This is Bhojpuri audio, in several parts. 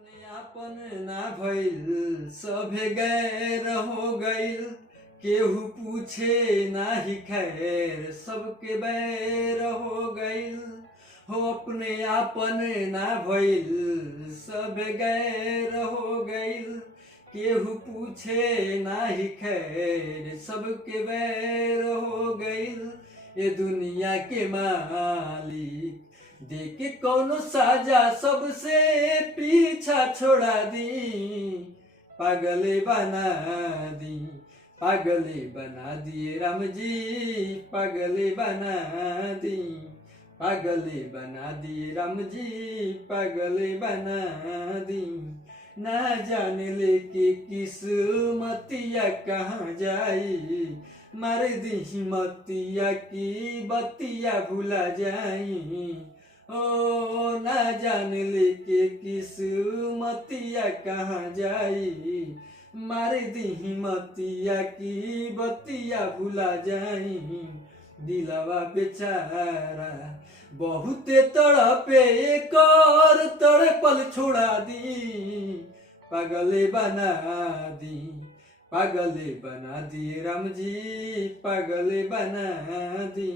अपने आपन ना भइल सभे गैर हो गइल, केहू पूछे नाही खैर सबके बैर हो गइल। हो अपने आपन ना भइल सभे गैर हो गइल, केहू पूछे नाही खैर सबके बैर हो गइल। ये दुनिया के मालिक देके कौनो साजा सबसे पीछा छोड़ा दी, पागले बना दी, पागले बना दिए राम जी, पागले बना दी, पागले बना दिए राम जी, पागले बना दी। ना जाने लेके किस्मतिया कहाँ जाई, मार दी मतिया की बतिया भुला जाई। ओ ना जान लेके किस्मतिया कहाँ जाई, मार दी मतिया की बतिया भुला जाई। दिलवा बेचारा बहुते तड़पे एक और तड़पल छोड़ा दी, पागले बना दी, पागले बना दिए राम जी, पागले बना दी,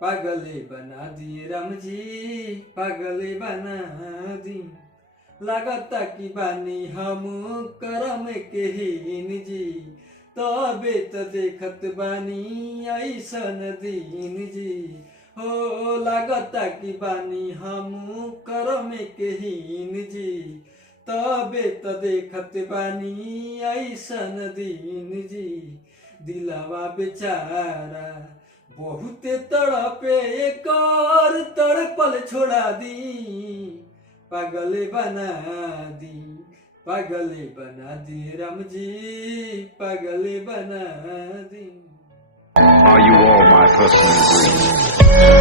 पागले बना दिए राम जी, पागले बना दी। लागता कि बानी हम करम के हीन जी, तबे त देखत बानी ऐसन दीन जी। हो लागता कि बानी हम करम के हीन जी, तबे त देखत बानी ऐसन दीन जी। दिलवा बेचारा बहुते तड़पे एक और तड़पल छोड़ा दी, पागले बना दी, पागले बना दी राम जी, पागले बना दी। Are you all my personal dreams?